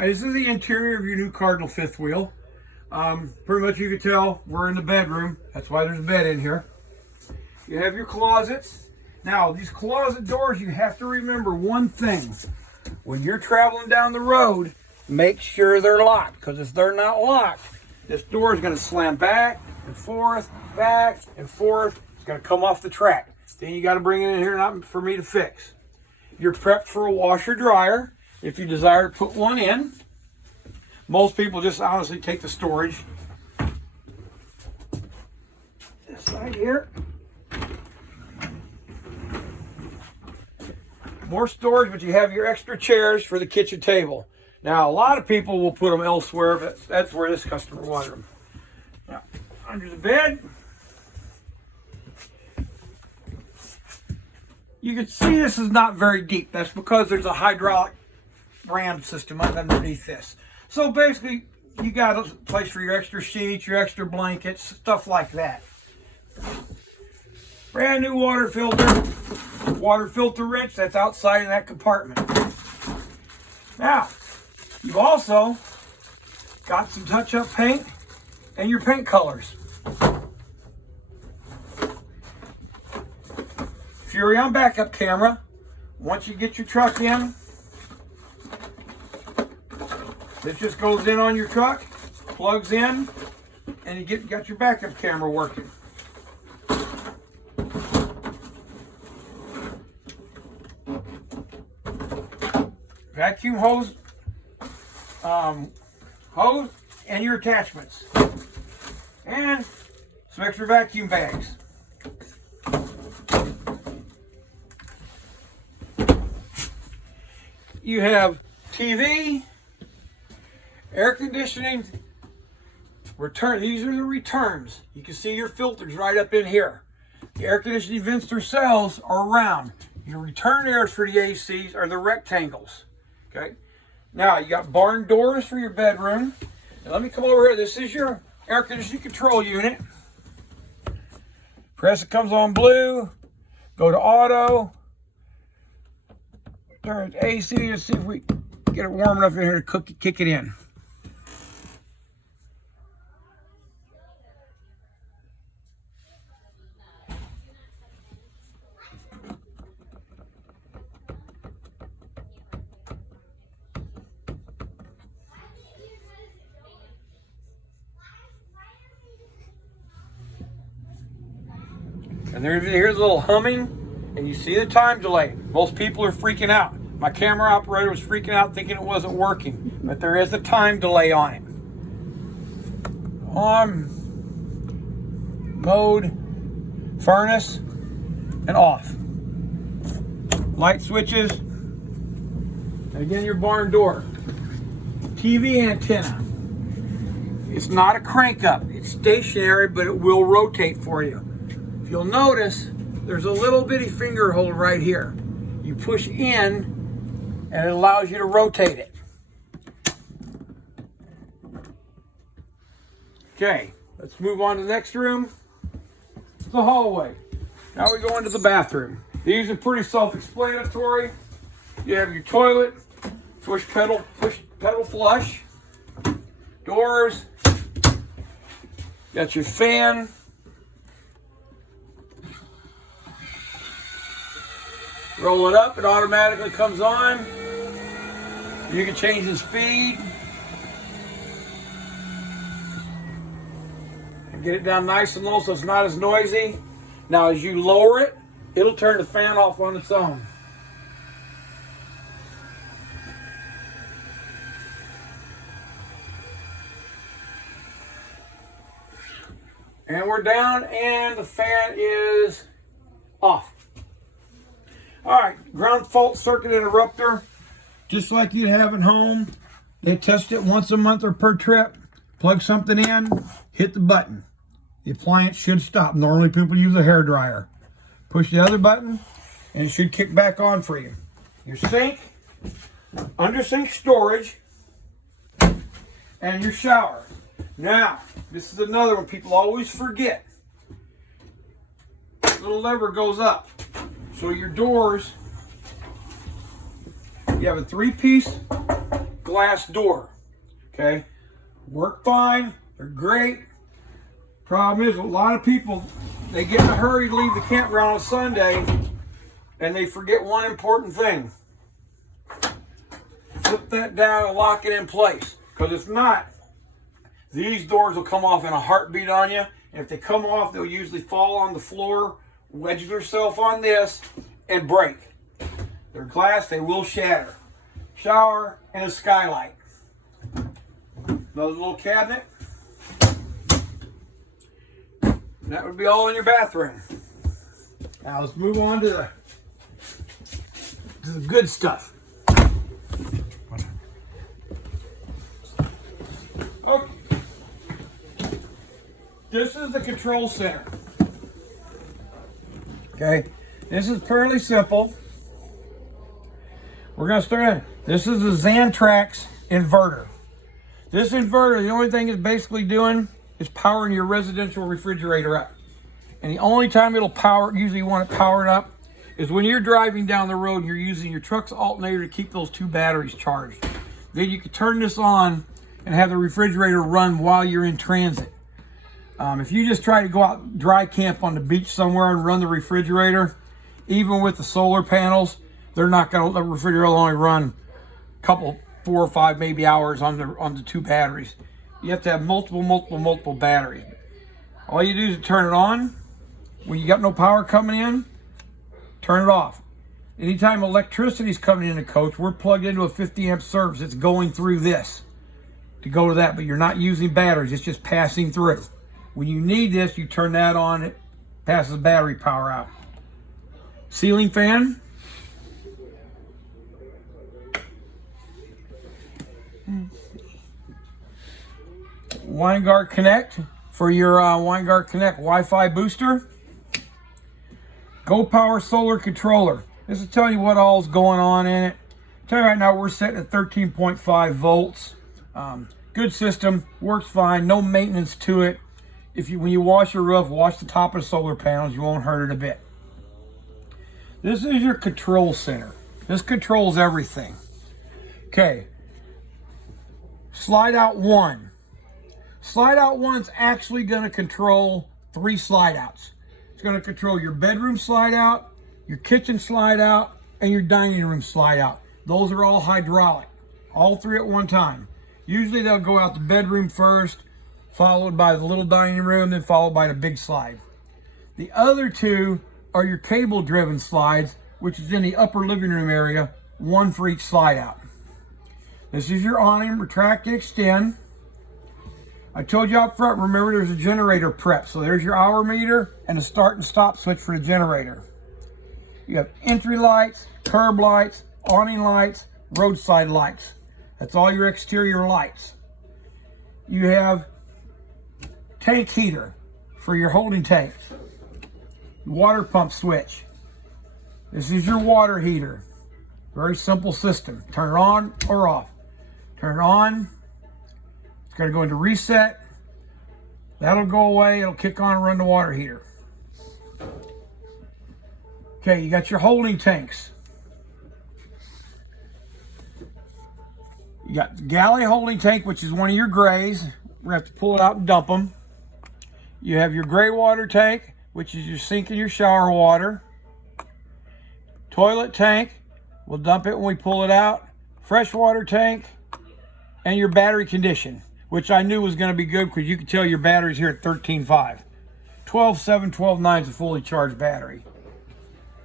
This is the interior of your new Cardinal fifth wheel. Pretty much you can tell we're in the bedroom. That's why there's a bed in here. You have your closets. Now, these closet doors, you have to remember one thing. When you're traveling down the road, make sure they're locked. Because if they're not locked, this door is going to slam back and forth, back and forth. It's going to come off the track. Then you got to bring it in here not for me to fix. You're prepped for a washer dryer if you desire to put one in. Most people just honestly take the storage. This side here. More storage, but you have your extra chairs for the kitchen table. Now, a lot of people will put them elsewhere, but that's where this customer wanted them. Now, under the bed, you can see this is not very deep. That's because there's a hydraulic ram system underneath this. So basically, you got a place for your extra sheets, your extra blankets, stuff like that. Brand new water filter wrench that's outside in that compartment. Now, you've also got some touch-up paint and your paint colors. If you're on backup camera, once you get your truck in, this just goes in on your truck, plugs in, and you got your backup camera working. Vacuum hose, and your attachments, and some extra vacuum bags. You have TV, air conditioning, return. These are the returns. You can see your filters right up in here. The air conditioning vents themselves are round. Your return airs for the ACs are the rectangles. Okay. Now you got barn doors for your bedroom. Now let me come over here. This is your air conditioning control unit. Press it, comes on blue. Go to auto. Turn it to AC and see if we get it warm enough in here to kick it in. And here's a little humming, and you see the time delay. Most people are freaking out. My camera operator was freaking out thinking it wasn't working, but there is a time delay on it. On, mode, furnace, and off. Light switches, and again your barn door. TV antenna. It's not a crank up. It's stationary, but it will rotate for you. If you'll notice, there's a little bitty finger hold right here. You push in, and it allows you to rotate it. Okay, let's move on to the next room. It's the hallway. Now we go into the bathroom. These are pretty self-explanatory. You have your toilet, push pedal flush, doors, got your fan. Roll it up, it automatically comes on. You can change the speed. And get it down nice and low so it's not as noisy. Now as you lower it, it'll turn the fan off on its own. And we're down and the fan is off. All right, ground fault circuit interrupter, just like you'd have at home. They test it once a month or per trip. Plug something in, hit the button. The appliance should stop. Normally people use a hairdryer. Push the other button, and it should kick back on for you. Your sink, under sink storage, and your shower. Now, this is another one people always forget. This little lever goes up. So your doors, you have a 3-piece glass door. Okay, work fine. They're great. Problem is, a lot of people, they get in a hurry to leave the campground on Sunday, and they forget one important thing. Flip that down and lock it in place. Because if not, these doors will come off in a heartbeat on you. And if they come off, they'll usually fall on the floor, wedge themselves on this, and break. They're glass, they will shatter. Shower and a skylight. Another little cabinet. That would be all in your bathroom. Now let's move on to the good stuff. Okay. This is the control center. Okay, this is fairly simple. We're going to start in. This is the Xantrax inverter. This inverter, the only thing it's basically doing is powering your residential refrigerator up. And the only time it'll power, usually you want it powered up, is when you're driving down the road and you're using your truck's alternator to keep those 2 batteries charged. Then you can turn this on and have the refrigerator run while you're in transit. If you just try to go out dry camp on the beach somewhere and run the refrigerator, even with the solar panels, they're not going to, the refrigerator will only run a couple, 4 or 5 maybe hours on the 2 batteries. You have to have multiple batteries. All you do is turn it on. When you got no power coming in, turn it off. Anytime electricity is coming in the coach, we're plugged into a 50 amp service. It's going through this to go to that, but you're not using batteries. It's just passing through. When you need this, you turn that on, it passes battery power out. Ceiling fan. WineGuard Connect for your WineGuard Connect Wi-Fi booster. Go Power Solar Controller. This will tell you what all is going on in it. Tell you right now, we're setting at 13.5 volts. Good system, works fine, no maintenance to it. When you wash your roof, wash the top of the solar panels, you won't hurt it a bit. This is your control center. This controls everything. Okay, slide out 1. Slide out 1 is actually going to control 3 slide outs. It's going to control your bedroom slide out, your kitchen slide out, and your dining room slide out. Those are all hydraulic, all 3 at one time. Usually they'll go out the bedroom first, followed by the little dining room, then followed by the big slide. The other 2 are your cable-driven slides, which is in the upper living room area, 1 for each slide out. This is your awning, retract, extend. I told you up front, remember there's a generator prep. So there's your hour meter and a start and stop switch for the generator. You have entry lights, curb lights, awning lights, roadside lights. That's all your exterior lights. You have tank heater for your holding tanks. Water pump switch. This is your water heater. Very simple system. Turn it on or off. Turn it on. It's going to go into reset. That'll go away. It'll kick on and run the water heater. Okay, you got your holding tanks. You got the galley holding tank, which is one of your grays. We're going to have to pull it out and dump them. You have your gray water tank, which is your sink and your shower water. Toilet tank, we'll dump it when we pull it out. Freshwater tank, and your battery condition, which I knew was going to be good because you can tell your battery's here at 13.5. 12.7, 12.9 is a fully charged battery.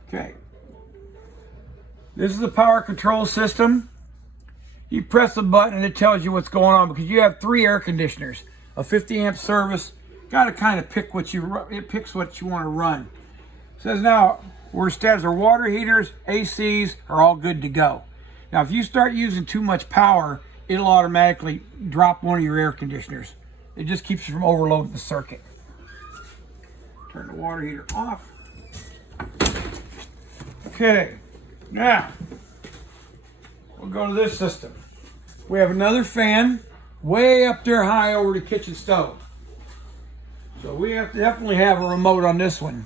Okay. This is the power control system. You press a button and it tells you what's going on because you have 3 air conditioners, a 50 amp service. Got to kind of pick it picks what you want to run. It says now where stats are water heaters, ACs are all good to go. Now if you start using too much power, it'll automatically drop one of your air conditioners. It just keeps you from overloading the circuit. Turn the water heater off. Okay, now we'll go to this system. We have another fan way up there high over the kitchen stove. So we have to definitely have a remote on this one.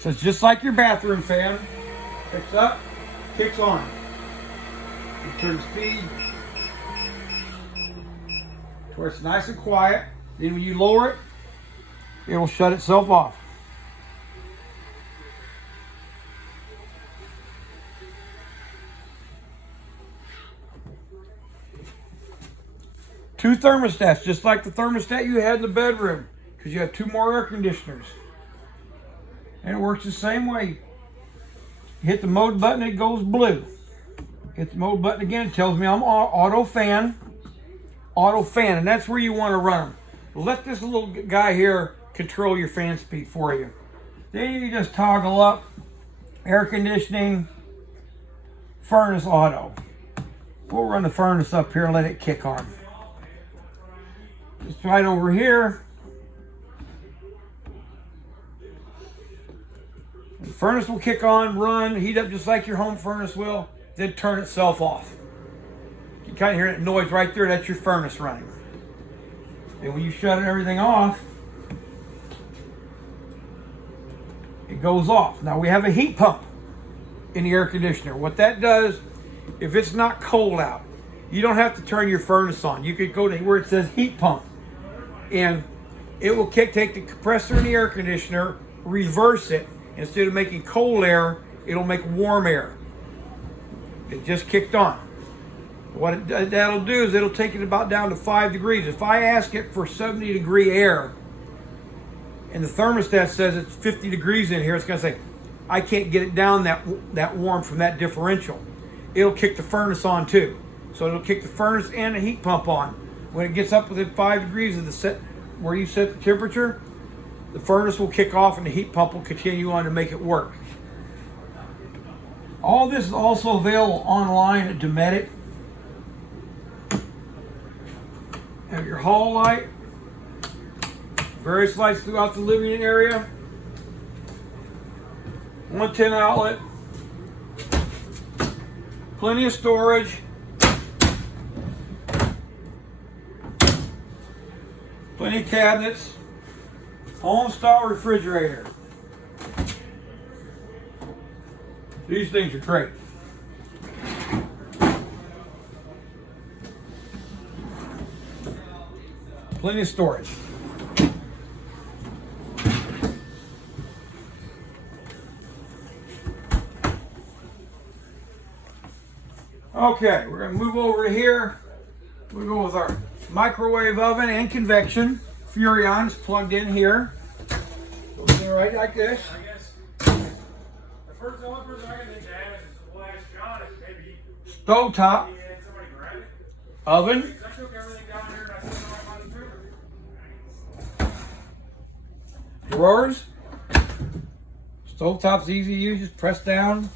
So it's just like your bathroom fan. Picks up, kicks on. You turn speed to where it's nice and quiet. Then when you lower it, it will shut itself off. Two thermostats, just like the thermostat you had in the bedroom, because you have two more air conditioners. And it works the same way. You hit the mode button, it goes blue. Hit the mode button again, it tells me I'm auto fan, and that's where you want to run them. Let this little guy here control your fan speed for you. Then you just toggle up air conditioning, furnace auto. We'll run the furnace up here and let it kick on. It's right over here. The furnace will kick on, run, heat up just like your home furnace will, then turn itself off. You kind of hear that noise right there, that's your furnace running. And when you shut everything off, it goes off. Now we have a heat pump in the air conditioner. What that does, if it's not cold out, you don't have to turn your furnace on. You could go to where it says heat pump, and it will take the compressor in the air conditioner, reverse it. Instead of making cold air, it'll make warm air. It just kicked on. What that'll do is it'll take it about down to 5 degrees. If I ask it for 70-degree air, and the thermostat says it's 50 degrees in here, it's going to say, I can't get it down that warm from that differential. It'll kick the furnace on too. So it'll kick the furnace and the heat pump on. When it gets up within 5 degrees of the set where you set the temperature, the furnace will kick off and the heat pump will continue on to make it work. All this is also available online at Dometic. Have your hall light, various lights throughout the living area, 110 outlet, plenty of storage, plenty of cabinets, home style refrigerator. These things are great. Plenty of storage. Okay, we're going to move over to here. We'll go with our microwave oven and convection. Furrion is plugged in here. Goes in right like this. The only person I can think to ask is we'll ask John if maybe Stovetop he had somebody grab it. oven. Because I took everything down here and I set it right on the trigger. Drawers. Stovetop's easy to use, just press down.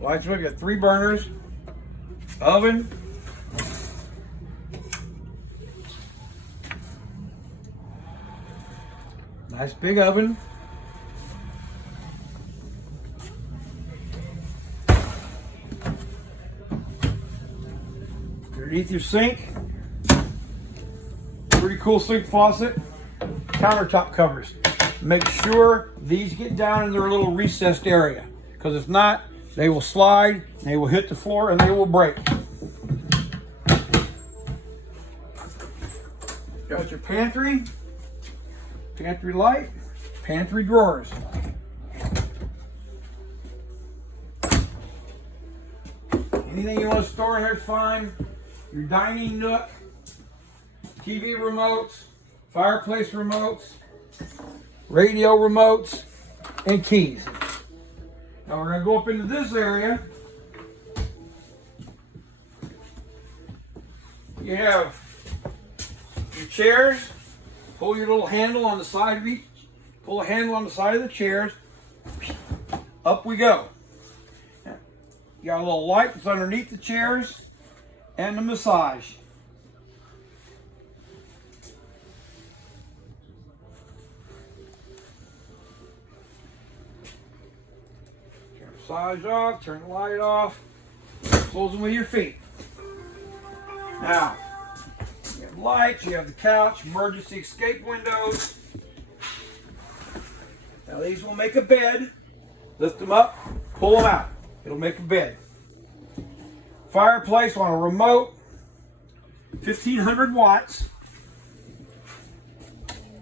Lights up, you got 3 burners, oven, nice big oven. Underneath your sink, pretty cool sink faucet, countertop covers. Make sure these get down in their little recessed area, because if not, they will slide, they will hit the floor, and they will break. Got your pantry light, pantry drawers. Anything you want to store in here is fine. Your dining nook, TV remotes, fireplace remotes, radio remotes, and keys. Now we're going to go up into this area. You have your chairs. Pull your little handle on the side of each. Pull a handle on the side of the chairs. Up we go. You got a little light that's underneath the chairs and the massage. Massage off, turn the light off, close them with your feet. Now, you lights, you have the couch, emergency escape windows. Now these will make a bed. Lift them up, pull them out. It'll make a bed. Fireplace on a remote, 1500 watts.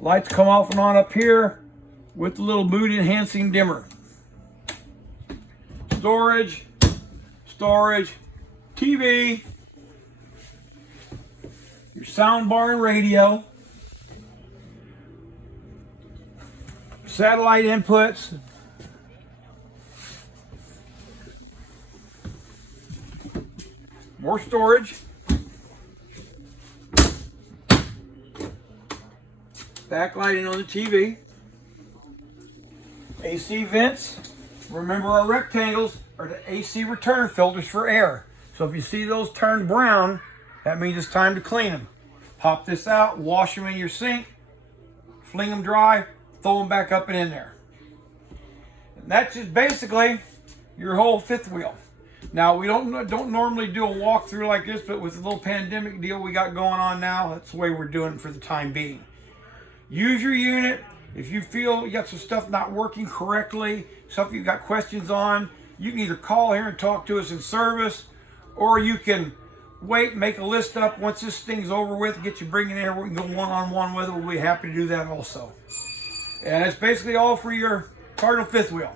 Lights come off and on up here with the little mood enhancing dimmer. Storage, TV, your sound bar and radio, satellite inputs, more storage, backlighting on the TV, AC vents. Remember, our rectangles are the AC return filters for air. So if you see those turn brown, that means it's time to clean them. Pop this out, wash them in your sink, fling them dry, throw them back up and in there. And that's just basically your whole fifth wheel. Now, we don't normally do a walkthrough like this, but with the little pandemic deal we got going on now, that's the way we're doing it for the time being. Use your unit. If you feel you got some stuff not working correctly, stuff you've got questions on, you can either call here and talk to us in service, or you can wait and make a list up. Once this thing's over with, get you bringing in here, we can go one-on-one with it. We'll be happy to do that also. And that's basically all for your Cardinal fifth wheel.